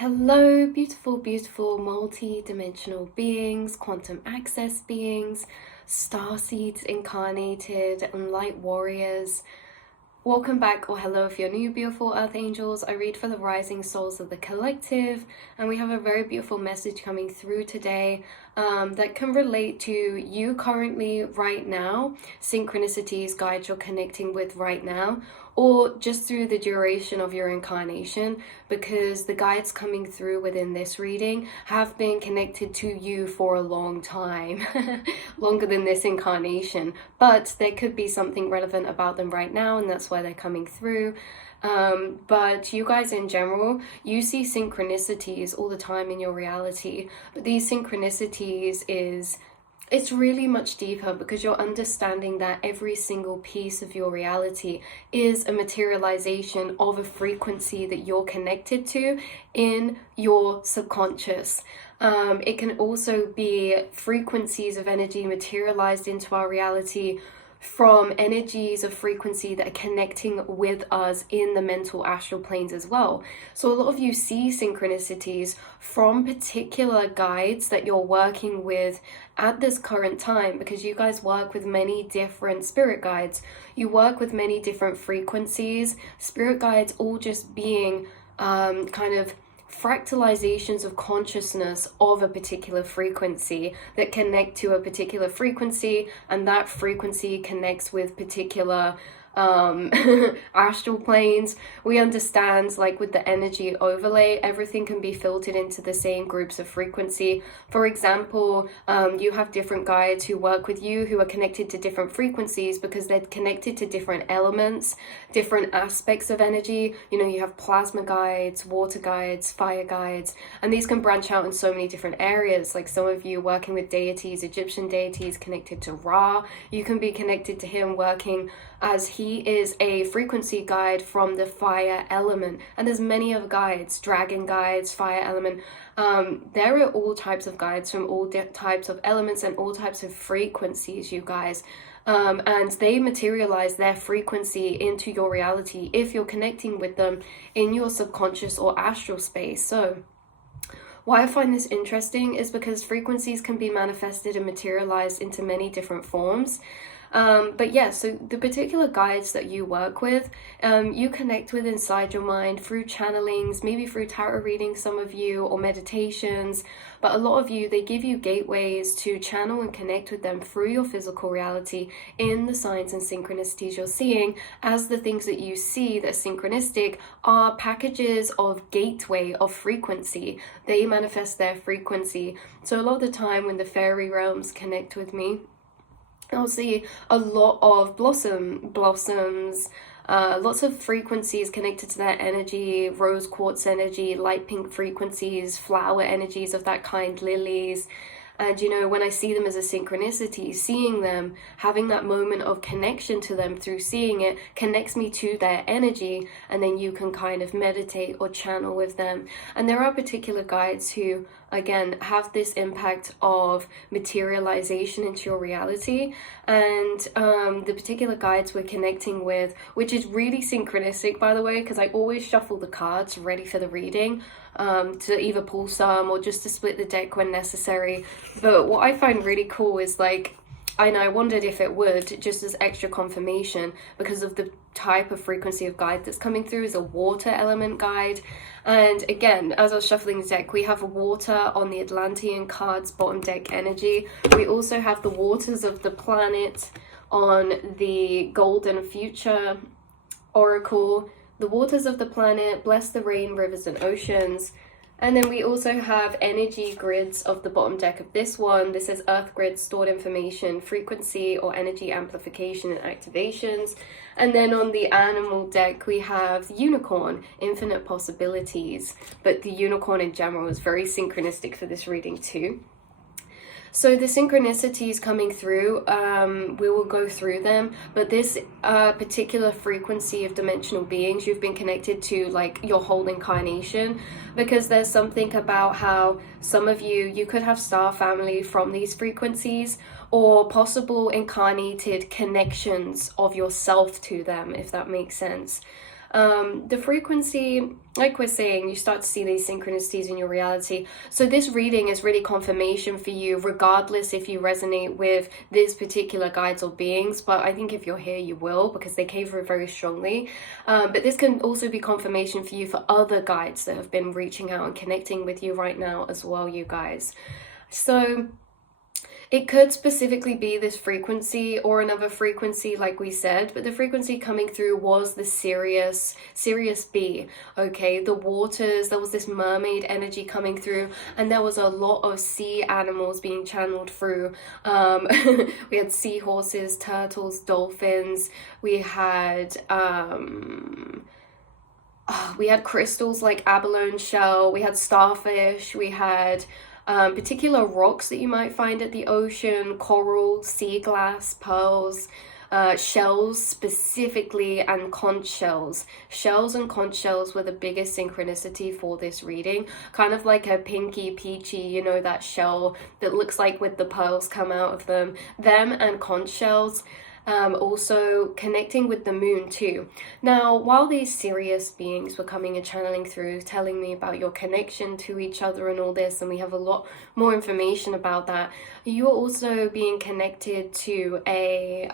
Hello, beautiful, beautiful, multi-dimensional beings, quantum access beings, star seeds incarnated, and light warriors. Welcome back, or hello if you're new, beautiful earth angels. I read for the rising souls of the collective, and we have a very beautiful message coming through today that can relate to you currently, right now, synchronicities, guides you're connecting with right now, or just through the duration of your incarnation, because the guides coming through within this reading have been connected to you for a long time, longer than this incarnation, but there could be something relevant about them right now, and that's why they're coming through. But you guys in general, you see synchronicities all the time in your reality, but these synchronicities it's really much deeper, because you're understanding that every single piece of your reality is a materialization of a frequency that you're connected to in your subconscious. It can also be frequencies of energy materialized into our reality from energies of frequency that are connecting with us in the mental astral planes as well. So a lot of you see synchronicities from particular guides that you're working with at this current time, because you guys work with many different spirit guides. You work with many different frequencies. Spirit guides all just being kind of fractalizations of consciousness of a particular frequency that connect to a particular frequency, and that frequency connects with particular astral planes. We understand, like with the energy overlay, everything can be filtered into the same groups of frequency. For example, you have different guides who work with you who are connected to different frequencies because they're connected to different elements, different aspects of energy. You know, you have plasma guides, water guides, fire guides, and these can branch out in so many different areas. Like some of you working with deities, Egyptian deities connected to Ra, you can be connected to him working as he is a frequency guide from the fire element. And there's many other guides, dragon guides, fire element. There are all types of guides from all types of elements and all types of frequencies, you guys. And they materialize their frequency into your reality if you're connecting with them in your subconscious or astral space. So why I find this interesting is because frequencies can be manifested and materialized into many different forms. But yeah, so the particular guides that you work with, you connect with inside your mind through channelings, maybe through tarot readings, some of you, or meditations. But a lot of you, they give you gateways to channel and connect with them through your physical reality in the signs and synchronicities you're seeing, as the things that you see that are synchronistic are packages of gateway of frequency. They manifest their frequency. So a lot of the time when the fairy realms connect with me, I'll see a lot of blossoms, lots of frequencies connected to that energy, rose quartz energy, light pink frequencies, flower energies of that kind, lilies. And you know, when I see them as a synchronicity, seeing them, having that moment of connection to them through seeing it connects me to their energy, and then you can kind of meditate or channel with them. And there are particular guides who, again, have this impact of materialization into your reality. And the particular guides we're connecting with, which is really synchronistic, by the way, because I always shuffle the cards ready for the reading, to either pull some or just to split the deck when necessary. But what I find really cool is, like, I wondered if it would, just as extra confirmation, because of the type of frequency of guide that's coming through, is a water element guide. And again, as I was shuffling the deck, we have water on the Atlantean cards bottom deck energy. We also have the waters of the planet on the Golden Future Oracle, the waters of the planet, bless the rain, rivers and oceans. And then we also have energy grids of the bottom deck of this one. This is earth grid, stored information, frequency or energy amplification and activations. And then on the animal deck, we have unicorn, infinite possibilities. But the unicorn in general is very synchronistic for this reading too. So the synchronicities coming through, we will go through them, but this particular frequency of dimensional beings you've been connected to, like, your whole incarnation, because there's something about how some of you could have star family from these frequencies, or possible incarnated connections of yourself to them, if that makes sense. The frequency, like we're saying, you start to see these synchronicities in your reality. So this reading is really confirmation for you, regardless if you resonate with this particular guides or beings. But I think if you're here, you will, because they came through very strongly. But this can also be confirmation for you for other guides that have been reaching out and connecting with you right now as well, you guys. So it could specifically be this frequency or another frequency, like we said, but the frequency coming through was the Sirius B, okay? The waters, there was this mermaid energy coming through, and there was a lot of sea animals being channeled through. We had seahorses, turtles, dolphins, we had crystals like abalone shell, we had starfish, we had particular rocks that you might find at the ocean, coral, sea glass, pearls, shells specifically, and conch shells. Shells and conch shells were the biggest synchronicity for this reading. Kind of like a pinky peachy, you know, that shell that looks like with the pearls come out of them. Them and conch shells. Also connecting with the moon too. Now, while these Sirius beings were coming and channeling through, telling me about your connection to each other and all this, and we have a lot more information about that, you are also being connected to a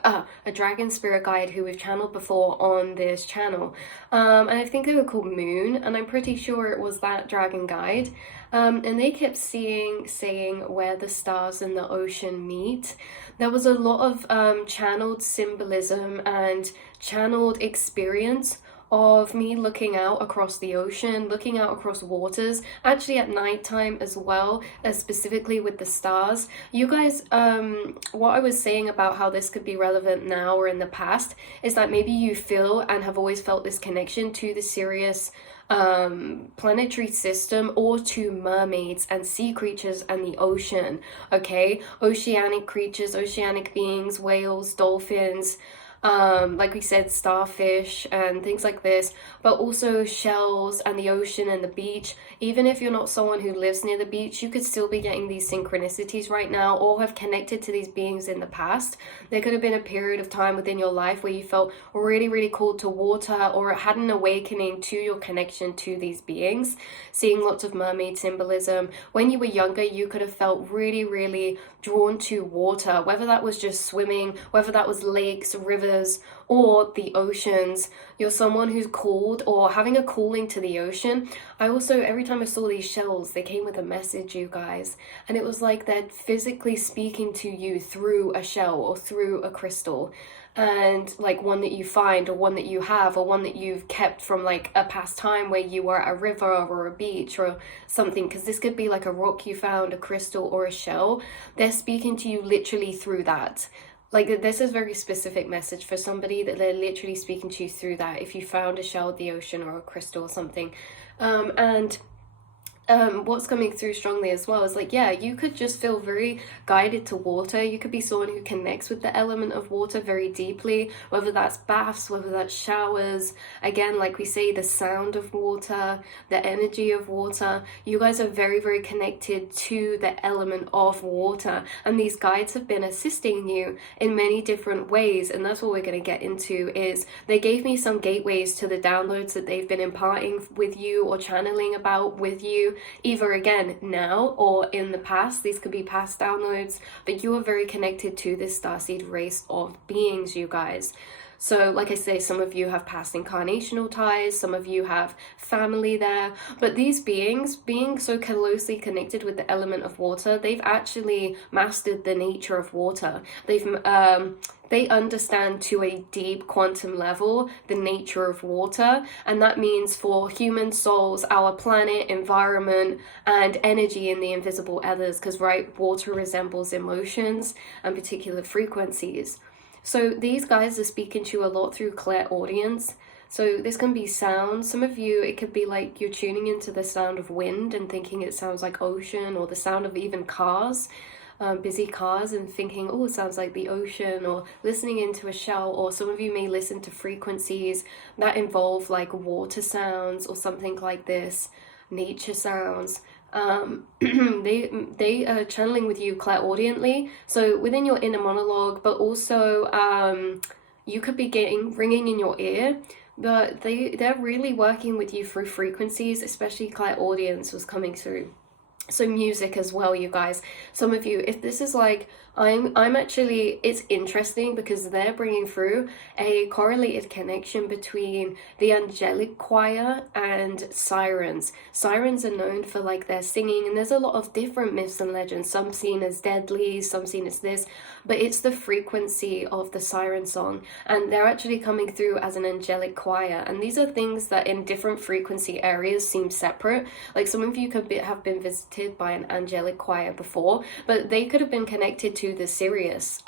dragon spirit guide who we've channeled before on this channel. And I think they were called Moon, and I'm pretty sure it was that dragon guide. And they kept saying where the stars and the ocean meet. There was a lot of channeled symbolism and channeled experience of me looking out across the ocean, looking out across waters, actually at nighttime as well, as specifically with the stars. You guys, what I was saying about how this could be relevant now or in the past is that maybe you feel and have always felt this connection to the Sirius planetary system, or to mermaids and sea creatures and the ocean, okay? Oceanic creatures, oceanic beings, whales, dolphins, like we said, starfish and things like this, but also shells and the ocean and the beach. Even if you're not someone who lives near the beach, you could still be getting these synchronicities right now, or have connected to these beings in the past. There could have been a period of time within your life where you felt really, really called to water, or had an awakening to your connection to these beings, seeing lots of mermaid symbolism. When you were younger, you could have felt really, really drawn to water, whether that was just swimming, whether that was lakes, rivers, or the oceans. You're someone who's called or having a calling to the ocean. I also, every time I saw these shells, they came with a message, you guys, and it was like they're physically speaking to you through a shell or through a crystal, and like one that you find, or one that you have, or one that you've kept from like a past time where you were at a river or a beach or something, because this could be like a rock you found, a crystal, or a shell. They're speaking to you literally through that. Like, this is a very specific message for somebody, that they're literally speaking to you through that, if you found a shell of the ocean or a crystal or something. What's coming through strongly as well is like, yeah, you could just feel very guided to water. You could be someone who connects with the element of water very deeply, whether that's baths, whether that's showers. Again, like we say, the sound of water, the energy of water. You guys are very, very connected to the element of water, and these guides have been assisting you in many different ways, and that's what we're going to get into. Is they gave me some gateways to the downloads that they've been imparting with you or channeling about with you, either again now or in the past. These could be past downloads, but you are very connected to this starseed race of beings, you guys. So like I say, some of you have past incarnational ties, some of you have family there, but these beings, being so closely connected with the element of water, they've actually mastered the nature of water. They understand to a deep quantum level the nature of water, and that means for human souls, our planet, environment, and energy in the invisible others, because right, water resembles emotions and particular frequencies. So these guys are speaking to you a lot through clairaudience. So this can be sound. Some of you, it could be like you're tuning into the sound of wind and thinking it sounds like ocean, or the sound of even cars, busy cars, and thinking, oh, it sounds like the ocean, or listening into a shell. Or some of you may listen to frequencies that involve like water sounds or something like this, nature sounds. They are channeling with you clairaudiently, so within your inner monologue, but also you could be getting ringing in your ear. but they're really working with you through frequencies, especially clairaudience was coming through. So music as well, you guys. Some of you, if this is like, I'm actually, it's interesting because they're bringing through a correlated connection between the angelic choir and sirens. Sirens are known for like their singing, and there's a lot of different myths and legends, some seen as deadly, some seen as this, but it's the frequency of the siren song, and they're actually coming through as an angelic choir. And these are things that in different frequency areas seem separate. Like some of you could have been visited by an angelic choir before, but they could have been connected to the Sirius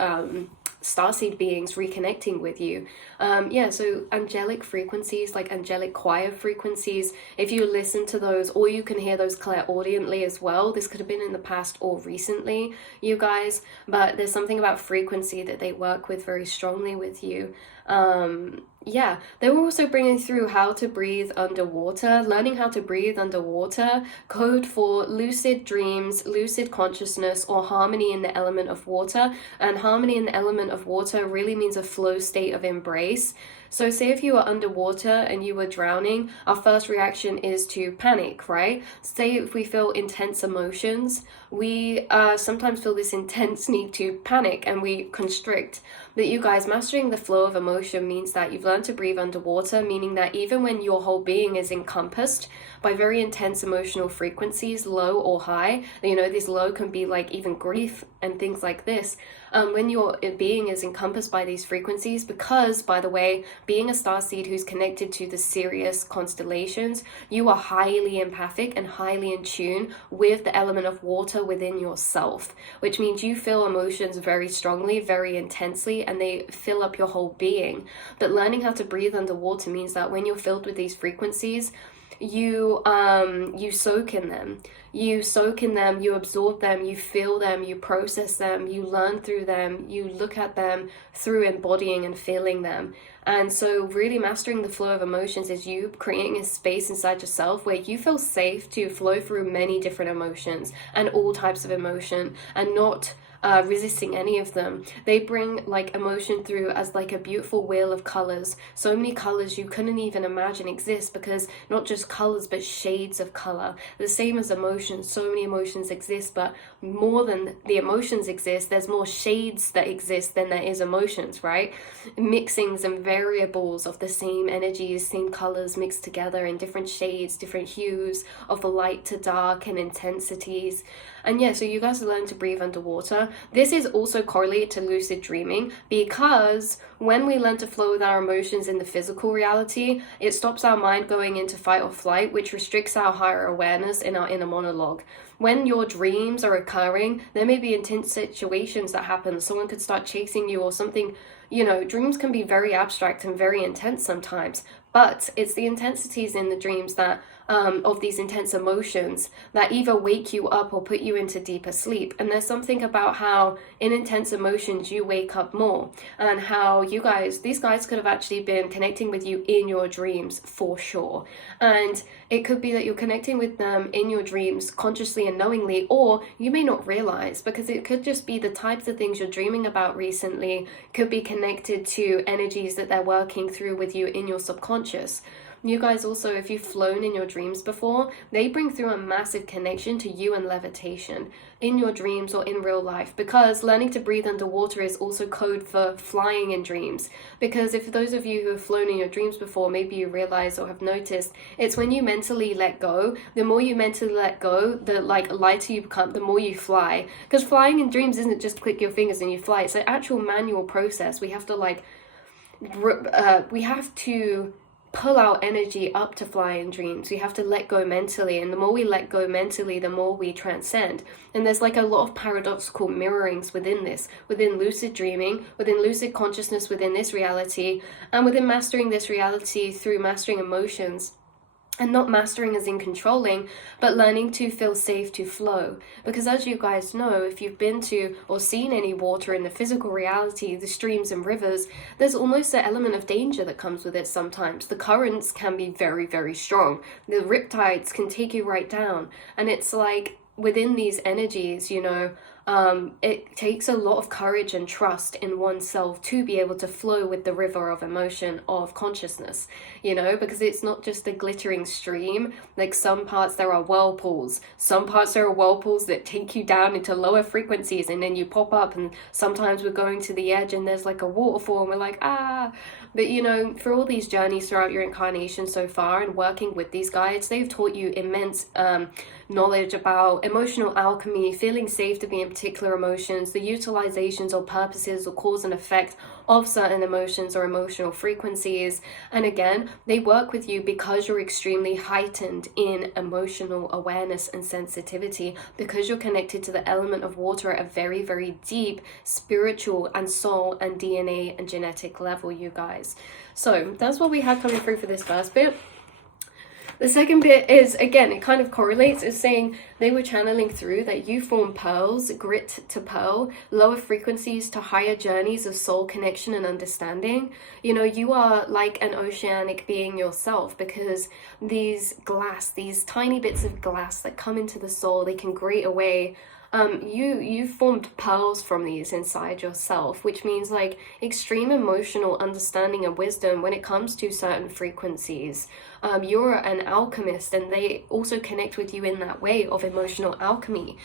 starseed beings reconnecting with you. Yeah, so angelic frequencies, like angelic choir frequencies, if you listen to those, or you can hear those clairaudiently as well. This could have been in the past or recently, you guys, but there's something about frequency that they work with very strongly with you. Yeah, they were also bringing through how to breathe underwater, learning how to breathe underwater, code for lucid dreams, lucid consciousness, or harmony in the element of water. And harmony in the element of water really means a flow state of embrace. So say if you were underwater and you were drowning, our first reaction is to panic, right? Say if we feel intense emotions, we sometimes feel this intense need to panic and we constrict. But you guys, mastering the flow of emotion means that you've learned to breathe underwater, meaning that even when your whole being is encompassed by very intense emotional frequencies, low or high, you know, this low can be like even grief and things like this. When your being is encompassed by these frequencies, because, by the way, being a starseed who's connected to the Sirius constellations, you are highly empathic and highly in tune with the element of water within yourself, which means you feel emotions very strongly, very intensely, and they fill up your whole being. But learning how to breathe underwater means that when you're filled with these frequencies, you soak in them, you absorb them, you feel them, you process them, you learn through them, you look at them through embodying and feeling them. And so really mastering the flow of emotions is you creating a space inside yourself where you feel safe to flow through many different emotions and all types of emotion, and not resisting any of them. They bring like emotion through as like a beautiful wheel of colors. So many colors you couldn't even imagine exist, because not just colors but shades of color. The same as emotions, so many emotions exist, but more than the emotions exist, there's more shades that exist than there is emotions, right? Mixings and variables of the same energies, same colors mixed together in different shades, different hues of light to dark and intensities. And yeah, so you guys learn to breathe underwater. This is also correlated to lucid dreaming, because when we learn to flow with our emotions in the physical reality, it stops our mind going into fight or flight, which restricts our higher awareness in our inner monologue. When your dreams are occurring, there may be intense situations that happen. Someone could start chasing you or something. You know, dreams can be very abstract and very intense sometimes, but it's the intensities in the dreams that of these intense emotions that either wake you up or put you into deeper sleep. And there's something about how in intense emotions you wake up more, and how these guys could have actually been connecting with you in your dreams for sure. And it could be that you're connecting with them in your dreams consciously and knowingly, or you may not realize, because it could just be the types of things you're dreaming about recently could be connected to energies that they're working through with you in your subconscious. You guys also, if you've flown in your dreams before, they bring through a massive connection to you and levitation in your dreams or in real life, because learning to breathe underwater is also code for flying in dreams. Because if those of you who have flown in your dreams before, maybe you realize or have noticed, it's when you mentally let go. The more you mentally let go, the lighter you become, the more you fly. Because flying in dreams isn't just click your fingers and you fly. It's an actual manual process. We have to pull our energy up to fly in dreams. We have to let go mentally, and the more we let go mentally, the more we transcend. And there's like a lot of paradoxical mirrorings within this, within lucid dreaming, within lucid consciousness, within this reality, and within mastering this reality through mastering emotions. And not mastering as in controlling, but learning to feel safe to flow. Because as you guys know, if you've been to or seen any water in the physical reality, the streams and rivers, there's almost an element of danger that comes with it sometimes. The currents can be very, very strong. The riptides can take you right down. And it's like, within these energies, you know, it takes a lot of courage and trust in oneself to be able to flow with the river of emotion of consciousness, you know, because it's not just a glittering stream. Like some parts there are whirlpools, some parts there are whirlpools that take you down into lower frequencies, and then you pop up, and sometimes we're going to the edge and there's like a waterfall and we're like, ah. But you know, for all these journeys throughout your incarnation so far and working with these guides, they've taught you immense knowledge about emotional alchemy, feeling safe to be in particular emotions, the utilizations or purposes or cause and effect of certain emotions or emotional frequencies. And again, they work with you because you're extremely heightened in emotional awareness and sensitivity, because you're connected to the element of water at a very, very deep spiritual and soul and DNA and genetic level, you guys. So that's what we had coming through for this first bit. The second bit is, again, it kind of correlates, is saying they were channeling through that you form pearls, grit to pearl, lower frequencies to higher journeys of soul connection and understanding. You know, you are like an oceanic being yourself, because these tiny bits of glass that come into the soul, they can grate away. You formed pearls from these inside yourself, which means like extreme emotional understanding and wisdom when it comes to certain frequencies. You're an alchemist, and they also connect with you in that way of emotional alchemy.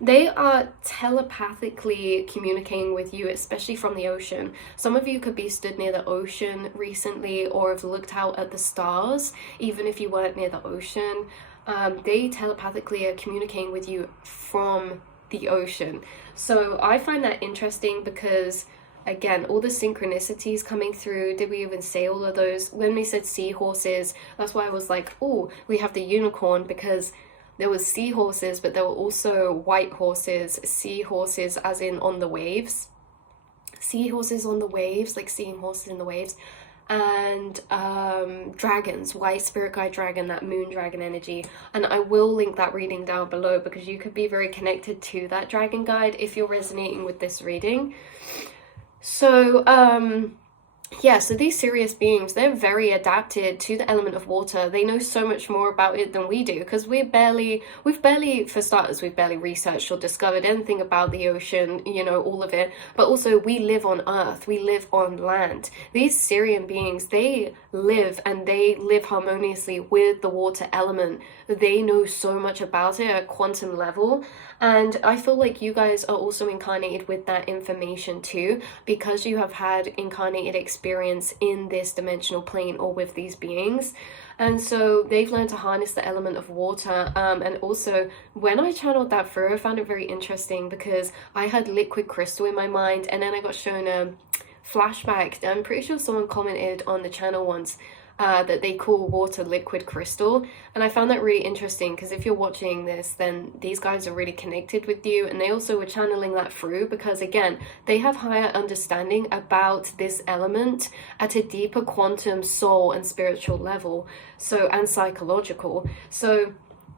They are telepathically communicating with you, especially from the ocean. Some of you could be stood near the ocean recently, or have looked out at the stars, even if you weren't near the ocean. They telepathically are communicating with you from the ocean. So I find that interesting because, again, all the synchronicities coming through, did we even say all of those? When we said seahorses, that's why I was like, oh, we have the unicorn, because there was seahorses, but there were also white horses, seahorses as in on the waves. Seahorses on the waves, like seeing horses in the waves. And dragons, white spirit guide dragon, that moon dragon energy. And I will link that reading down below, because you could be very connected to that dragon guide if you're resonating with this reading. So yeah, so these Sirius beings, they're very adapted to the element of water. They know so much more about it than we do, because we've barely, for starters, we've barely researched or discovered anything about the ocean, you know, all of it. But also, we live on Earth, we live on land. These Sirian beings, they live harmoniously with the water element. They know so much about it at quantum level. And I feel like you guys are also incarnated with that information too, because you have had incarnated experience in this dimensional plane or with these beings. And so they've learned to harness the element of water. And also, when I channeled that through, I found it very interesting, because I had liquid crystal in my mind, and then I got shown a flashback. I'm pretty sure someone commented on the channel once that they call water liquid crystal, and I found that really interesting, because if you're watching this, then these guys are really connected with you, and they also were channeling that through, because again, they have higher understanding about this element at a deeper quantum soul and spiritual level, so, and psychological. So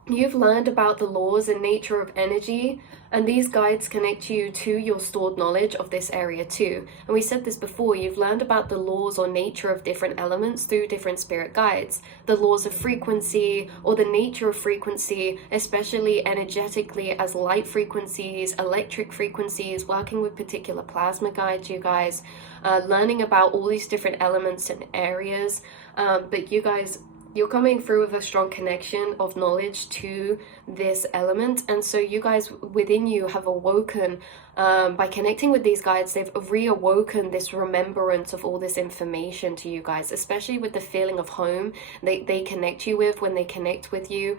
you've learned about the laws and nature of energy, and these guides connect you to your stored knowledge of this area too. And we said this before, you've learned about the laws or nature of different elements through different spirit guides. The laws of frequency, or the nature of frequency, especially energetically as light frequencies, electric frequencies, working with particular plasma guides, you guys, learning about all these different elements and areas. But you guys, you're coming through with a strong connection of knowledge to this element, and so you guys within you have awoken by connecting with these guides. They've reawoken this remembrance of all this information to you guys, especially with the feeling of home they connect you with when they connect with you,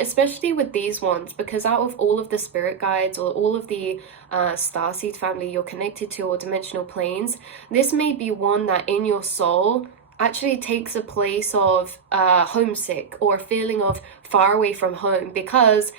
especially with these ones, because out of all of the spirit guides or all of the starseed family you're connected to, or dimensional planes, this may be one that in your soul actually takes a place of homesick, or a feeling of far away from home, because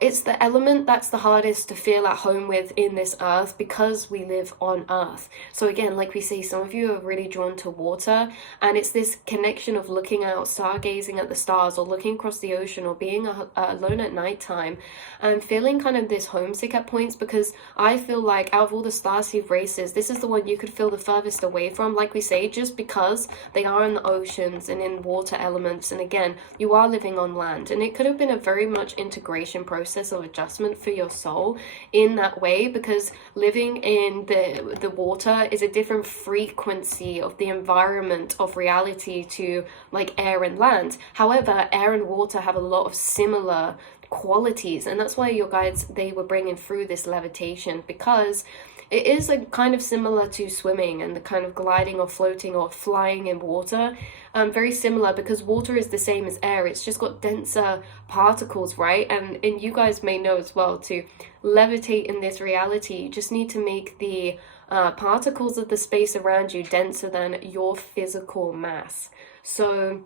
it's the element that's the hardest to feel at home with in this earth, because we live on Earth. So again, like we say, some of you are really drawn to water, and it's this connection of looking out, stargazing at the stars, or looking across the ocean, or being alone at nighttime, and feeling kind of this homesick at points, because I feel like out of all the starseed races, this is the one you could feel the furthest away from, like we say, just because they are in the oceans and in water elements. And again, you are living on land, and it could have been a very much integration process process of adjustment for your soul in that way, because living in the water is a different frequency of the environment of reality to like air and land. However, air and water have a lot of similar qualities, and that's why your guides, they were bringing through this levitation, because it is like kind of similar to swimming and the kind of gliding or floating or flying in water. Very similar, because water is the same as air. It's just got denser particles, right? And you guys may know as well, to levitate in this reality, you just need to make the particles of the space around you denser than your physical mass. So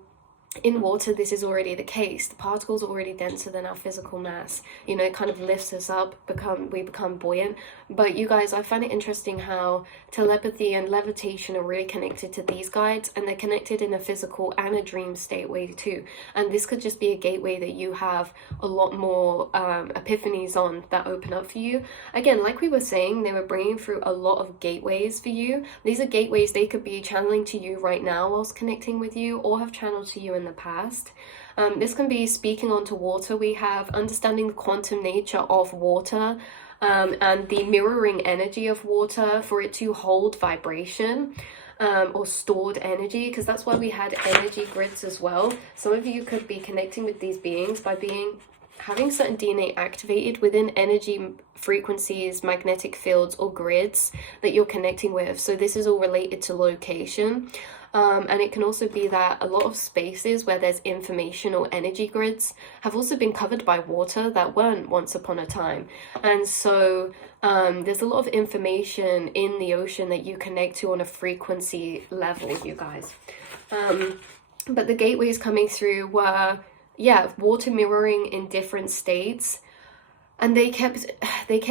in water, this is already the case. The particles are already denser than our physical mass. You know, it kind of lifts us up, we become buoyant. But you guys, I find it interesting how telepathy and levitation are really connected to these guides, and they're connected in a physical and a dream state way too. And this could just be a gateway that you have a lot more epiphanies on that open up for you. Again, like we were saying, they were bringing through a lot of gateways for you. These are gateways they could be channeling to you right now whilst connecting with you, or have channeled to you in the past. This can be speaking onto water. We have understanding the quantum nature of water, and the mirroring energy of water for it to hold vibration, or stored energy, because that's why we had energy grids as well. Some of you could be connecting with these beings by having certain DNA activated within energy frequencies, magnetic fields, or grids that you're connecting with. So this is all related to location. And it can also be that a lot of spaces where there's information or energy grids have also been covered by water that weren't once upon a time. And so there's a lot of information in the ocean that you connect to on a frequency level, you guys. But the gateways coming through were, water mirroring in different states. And they kept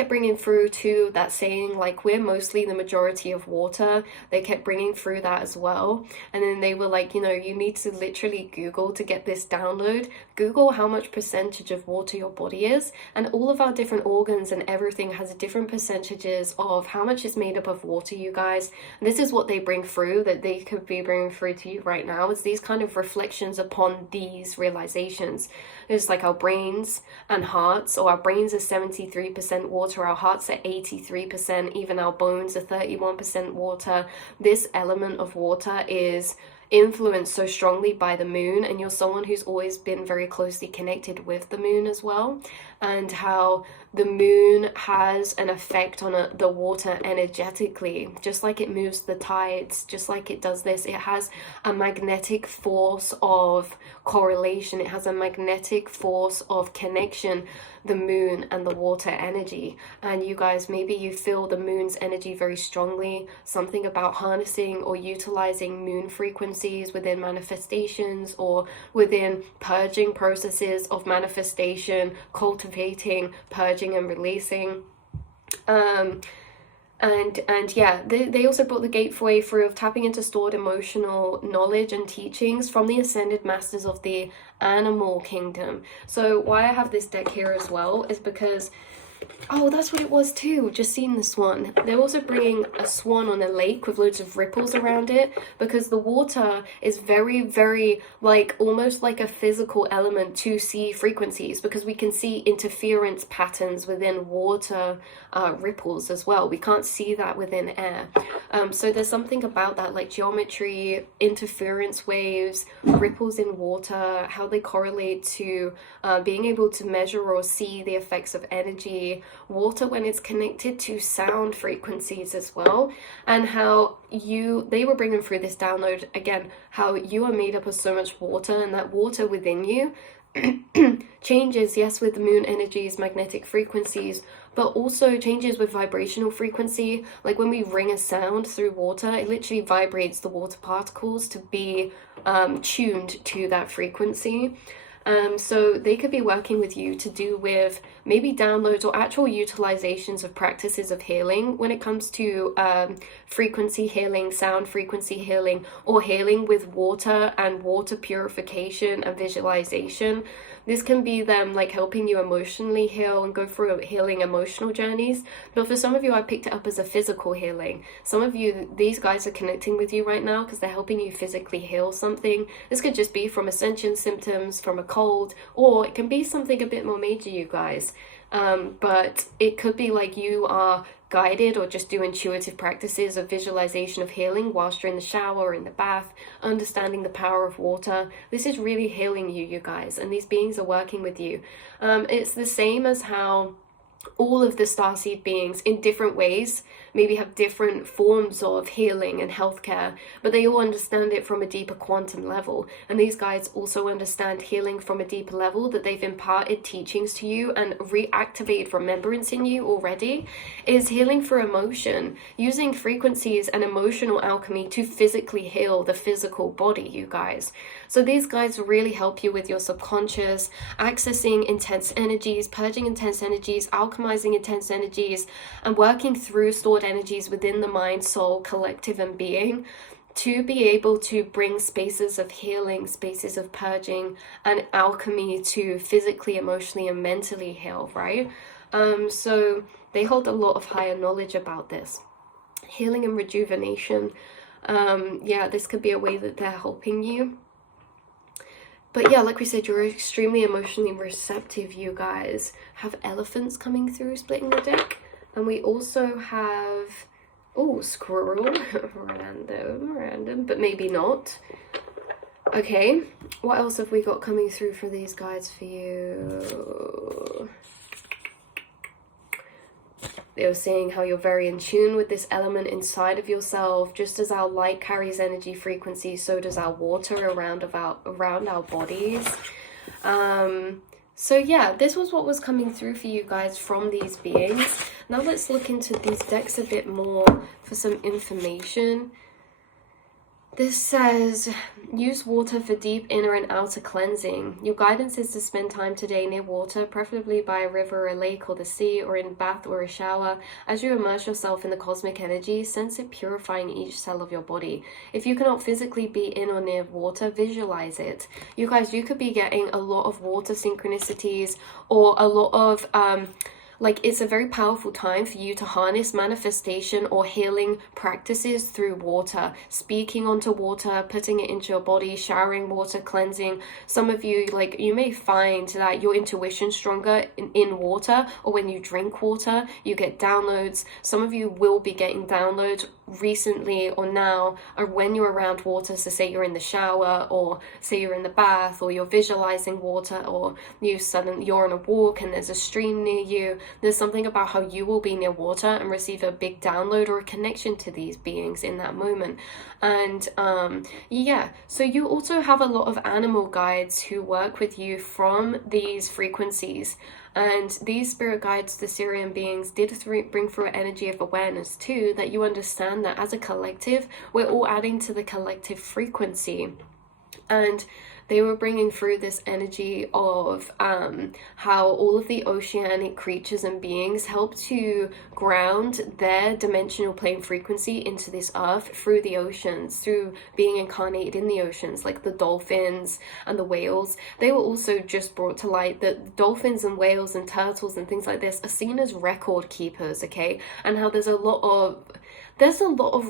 bringing through to that saying, like, we're mostly the majority of water. They kept bringing through that as well. And then they were like, you know, you need to literally Google to get this download. Google how much percentage of water your body is. And all of our different organs and everything has different percentages of how much is made up of water, you guys. And this is what they bring through, that they could be bringing through to you right now, is these kind of reflections upon these realizations. It's like our brains and hearts, or our brains are 73% water, our hearts are 83%, even our bones are 31% water. This element of water is influenced so strongly by the moon, and you're someone who's always been very closely connected with the moon as well, and how the moon has an effect on the water energetically, just like it moves the tides, just like it does this. It has a magnetic force of correlation, it has a magnetic force of connection, the moon and the water energy. And you guys, maybe you feel the moon's energy very strongly, something about harnessing or utilizing moon frequencies within manifestations, or within purging processes of manifestation, cultivating, purging and releasing. And yeah, they also brought the gateway through of tapping into stored emotional knowledge and teachings from the ascended masters of the animal kingdom. So why I have this deck here as well is because, oh, that's what it was too, just seen the swan. They're also bringing a swan on a lake with loads of ripples around it, because the water is very, very, like, almost like a physical element to see frequencies, because we can see interference patterns within water ripples as well. We can't see that within air. So there's something about that, like geometry, interference waves, ripples in water, how they correlate to being able to measure or see the effects of energy, water when it's connected to sound frequencies as well, and how they were bringing through this download again, how you are made up of so much water, and that water within you changes, yes, with the moon energies, magnetic frequencies, but also changes with vibrational frequency. Like when we ring a sound through water, it literally vibrates the water particles to be tuned to that frequency. So they could be working with you to do with maybe downloads or actual utilizations of practices of healing when it comes to frequency healing, sound frequency healing, or healing with water and water purification and visualization. this can be them like helping you emotionally heal and go through healing emotional journeys. But for some of you, I picked it up as a physical healing. Some of you, these guys are connecting with you right now because they're helping you physically heal something. This could just be from ascension symptoms, from a cold, or it can be something a bit more major, you guys. But it could be like you are guided or just do intuitive practices of visualization of healing whilst you're in the shower or in the bath, understanding the power of water. This is really healing you, you guys, and these beings are working with you. It's the same as how all of the starseed beings in different ways maybe have different forms of healing and healthcare, but they all understand it from a deeper quantum level. And these guys also understand healing from a deeper level, that they've imparted teachings to you and reactivated remembrance in you already, is healing for emotion, using frequencies and emotional alchemy to physically heal the physical body, you guys. So these guys really help you with your subconscious, accessing intense energies, purging intense energies, alchemizing intense energies, and working through stored energies within the mind, soul, collective, and being, to be able to bring spaces of healing, spaces of purging, and alchemy to physically, emotionally, and mentally heal, right? So they hold a lot of higher knowledge about this. Healing and rejuvenation. Yeah, this could be a way that they're helping you. But yeah, like we said, you're extremely emotionally receptive, you guys. Have elephants coming through, splitting the deck. And we also have, oh, squirrel, random, but maybe not. Okay, what else have we got coming through for these guides for you? They were saying how you're very in tune with this element inside of yourself. Just as our light carries energy frequency, so does our water around our bodies. So yeah, this was what was coming through for you guys from these beings. Now let's look into these decks a bit more for some information. This says, use water for deep inner and outer cleansing. Your guidance is to spend time today near water, preferably by a river, a lake, or the sea, or in a bath or a shower. As you immerse yourself in the cosmic energy, sense it purifying each cell of your body. If you cannot physically be in or near water, visualize it. You guys, you could be getting a lot of water synchronicities, or a lot of it's a very powerful time for you to harness manifestation or healing practices through water, speaking onto water, putting it into your body, showering water, cleansing. Some of you, you may find that your intuition's stronger in water, or when you drink water, you get downloads. Some of you will be getting downloads recently or now, or when you're around water. So say you're in the shower, or say you're in the bath, or you're visualizing water, or you're on a walk and there's a stream near you. There's something about how you will be near water and receive a big download or a connection to these beings in that moment. And yeah, so you also have a lot of animal guides who work with you from these frequencies. And these spirit guides, the Syrian beings, did bring through an energy of awareness too, that you understand that as a collective, we're all adding to the collective frequency. And they were bringing through this energy of how all of the oceanic creatures and beings help to ground their dimensional plane frequency into this earth through the oceans, through being incarnated in the oceans, like the dolphins and the whales. They were also just brought to light that dolphins and whales and turtles and things like this are seen as record keepers, okay? And how there's a lot of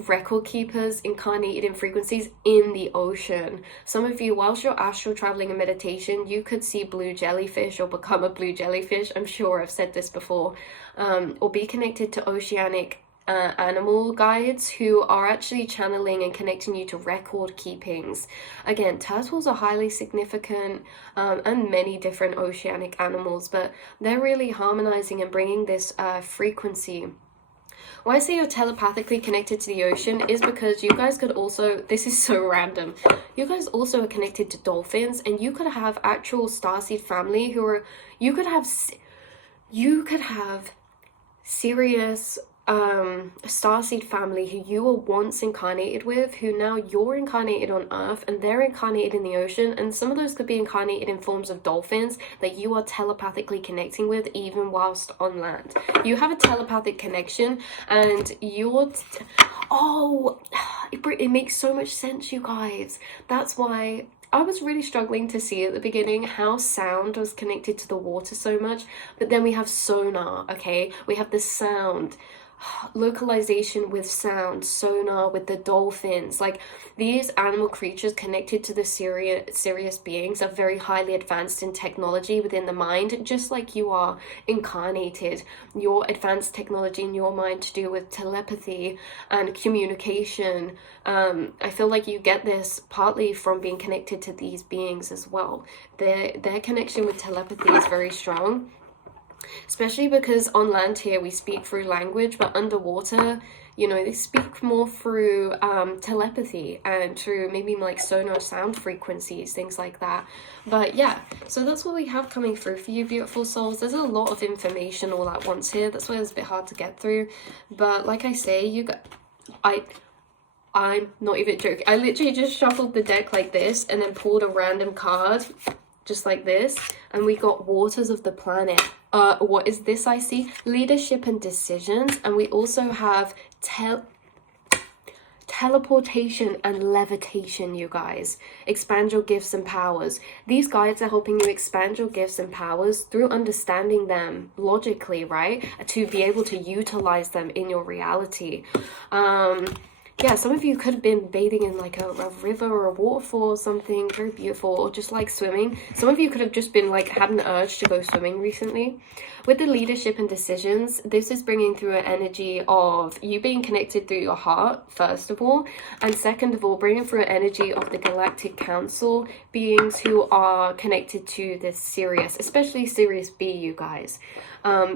record keepers incarnated in frequencies in the ocean. Some of you, whilst you're astral traveling in meditation, you could see blue jellyfish or become a blue jellyfish. I'm sure I've said this before. Or be connected to oceanic animal guides who are actually channeling and connecting you to record keepings. Again, turtles are highly significant, and many different oceanic animals, but they're really harmonizing and bringing this frequency. Why I say you're telepathically connected to the ocean is because you guys could also, this is so random, you guys also are connected to dolphins, and you could have actual starseed family who are, you could have serious starseed family who you were once incarnated with, who now you're incarnated on Earth and they're incarnated in the ocean. And some of those could be incarnated in forms of dolphins that you are telepathically connecting with even whilst on land. You have a telepathic connection, and it makes so much sense, you guys. That's why I was really struggling to see at the beginning how sound was connected to the water so much, but then we have sonar, okay? We have the sound, localization with sound, sonar with the dolphins. Like, these animal creatures connected to the serious beings are very highly advanced in technology within the mind, just like you are incarnated. Your advanced technology in your mind to do with telepathy and communication. I feel like you get this partly from being connected to these beings as well. Their connection with telepathy is very strong. Especially because on land here we speak through language, but underwater, you know, they speak more through telepathy and through maybe like sonar sound frequencies, things like that. But yeah, so that's what we have coming through for you, beautiful souls. There's a lot of information all at once here. That's why it's a bit hard to get through. But like I say, I'm not even joking. I literally just shuffled the deck like this and then pulled a random card just like this, and we got Waters of the Planet. What is this I see? Leadership and decisions. And we also have teleportation and levitation, you guys. Expand your gifts and powers. These guides are helping you expand your gifts and powers through understanding them logically, right? To be able to utilize them in your reality. Yeah, some of you could have been bathing in like a river or a waterfall or something very beautiful, or just like swimming. Some of you could have just been like had an urge to go swimming recently. With the leadership and decisions, this is bringing through an energy of you being connected through your heart, first of all, and second of all, bringing through an energy of the Galactic Council, beings who are connected to this Sirius, especially Sirius B, you guys.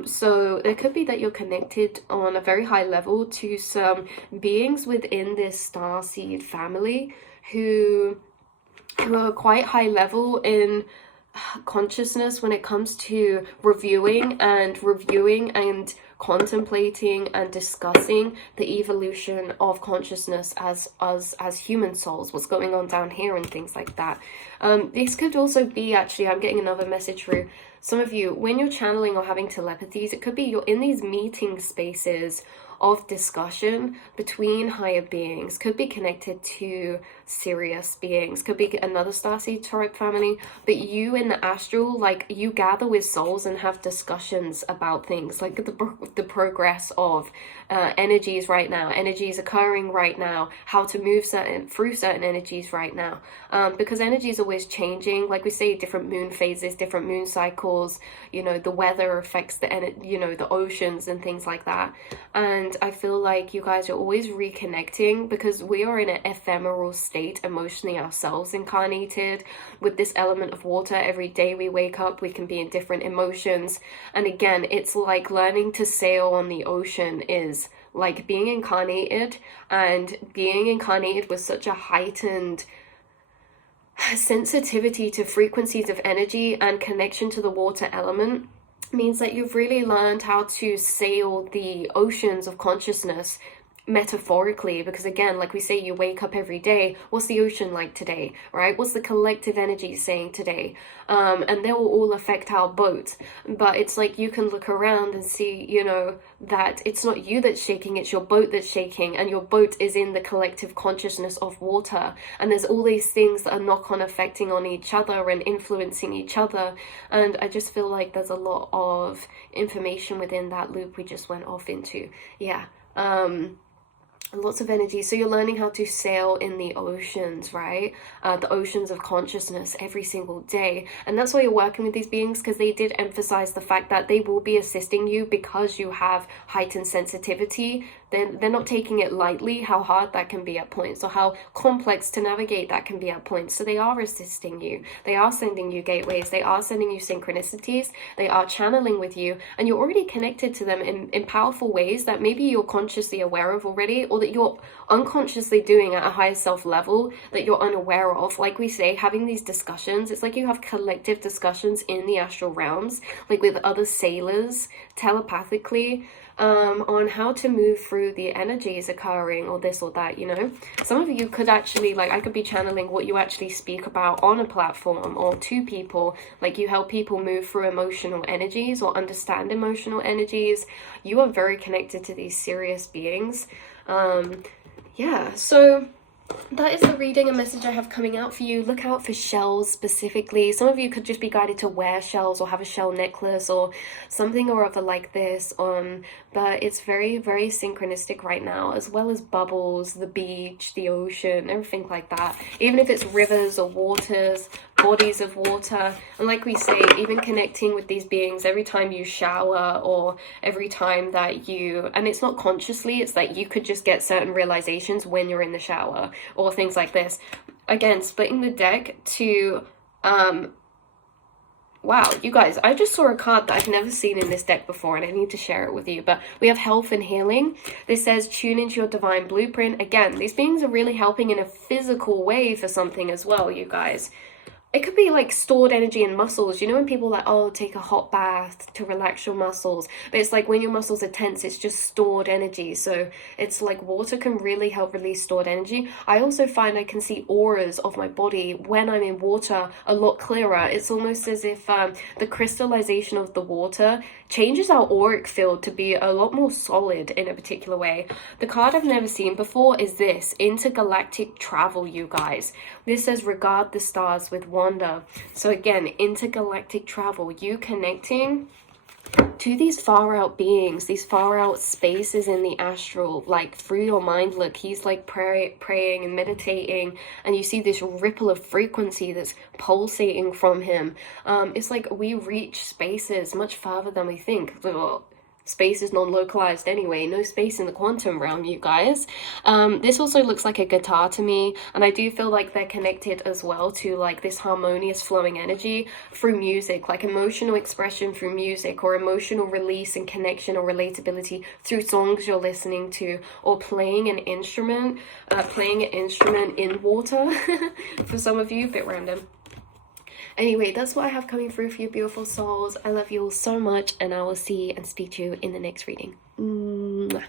So it could be that you're connected on a very high level to some beings within this starseed family who are quite high level in consciousness when it comes to reviewing and contemplating and discussing the evolution of consciousness as us as human souls, what's going on down here and things like that. This could also be, actually, I'm getting another message through. Some of you, when you're channeling or having telepathies, it could be you're in these meeting spaces of discussion between higher beings, could be connected to Sirius beings, could be another starseed type family, but you in the astral, like, you gather with souls and have discussions about things like the progress of energies right now, energies occurring right now, how to move through certain energies right now, because energy is always changing. Like we say, different moon phases, different moon cycles, you know, the weather affects the oceans and things like that. And I feel like you guys are always reconnecting because we are in an ephemeral state emotionally ourselves, incarnated with this element of water. Every day we wake up, we can be in different emotions. And again, it's like learning to sail on the ocean is like being incarnated, and being incarnated with such a heightened sensitivity to frequencies of energy and connection to the water element means that you've really learned how to sail the oceans of consciousness metaphorically, because again, like we say, you wake up every day, what's the ocean like today, right? What's the collective energy saying today? And they will all affect our boat, but it's like you can look around and see, you know, that it's not you that's shaking, it's your boat that's shaking, and your boat is in the collective consciousness of water, and there's all these things that are knock-on affecting on each other and influencing each other. And I just feel like there's a lot of information within that loop we just went off into. Yeah. Lots of energy. So you're learning how to sail in the oceans, right? The oceans of consciousness every single day. And that's why you're working with these beings, because they did emphasize the fact that they will be assisting you because you have heightened sensitivity. They're not taking it lightly, how hard that can be at points, or how complex to navigate that can be at points. So they are assisting you. They are sending you gateways. They are sending you synchronicities. They are channeling with you. And you're already connected to them in powerful ways that maybe you're consciously aware of already, or that you're unconsciously doing at a higher self level that you're unaware of. Like we say, having these discussions, it's like you have collective discussions in the astral realms, like with other sailors, telepathically, on how to move through the energies occurring, or this or that, you know. Some of you could actually, like, I could be channeling what you actually speak about on a platform or to people. Like, you help people move through emotional energies or understand emotional energies. You are very connected to these serious beings. Yeah, so that is the reading and message I have coming out for you. Look out for shells specifically. Some of you could just be guided to wear shells or have a shell necklace or something or other like this on, but it's very, very synchronistic right now, as well as bubbles, the beach, the ocean, everything like that. Even if it's rivers or waters, bodies of water. And like we say, even connecting with these beings every time you shower or every time that you, and it's not consciously, it's that you could just get certain realizations when you're in the shower or things like this. Again, splitting the deck to wow, you guys, I just saw a card that I've never seen in this deck before and I need to share it with you. But we have health and healing. This says tune into your divine blueprint. Again, these beings are really helping in a physical way for something as well, you guys. It could be like stored energy in muscles. You know when people are like, oh, take a hot bath to relax your muscles. But it's like when your muscles are tense, it's just stored energy. So it's like water can really help release stored energy. I also find I can see auras of my body when I'm in water a lot clearer. It's almost as if the crystallization of the water changes our auric field to be a lot more solid in a particular way. The card I've never seen before is this, Intergalactic Travel, you guys. This says regard the stars with wonder. So again, intergalactic travel, you connecting to these far out beings, these far out spaces in the astral, like through your mind. Look, he's like praying and meditating, and you see this ripple of frequency that's pulsating from him. It's like we reach spaces much farther than we think. Space is non-localized anyway, no space in the quantum realm, you guys. This also looks like a guitar to me, and I do feel like they're connected as well to like this harmonious flowing energy through music, like emotional expression through music, or emotional release and connection or relatability through songs you're listening to, or playing an instrument in water. For some of you, a bit random. Anyway, that's what I have coming through for you beautiful souls. I love you all so much, and I will see and speak to you in the next reading. Mwah.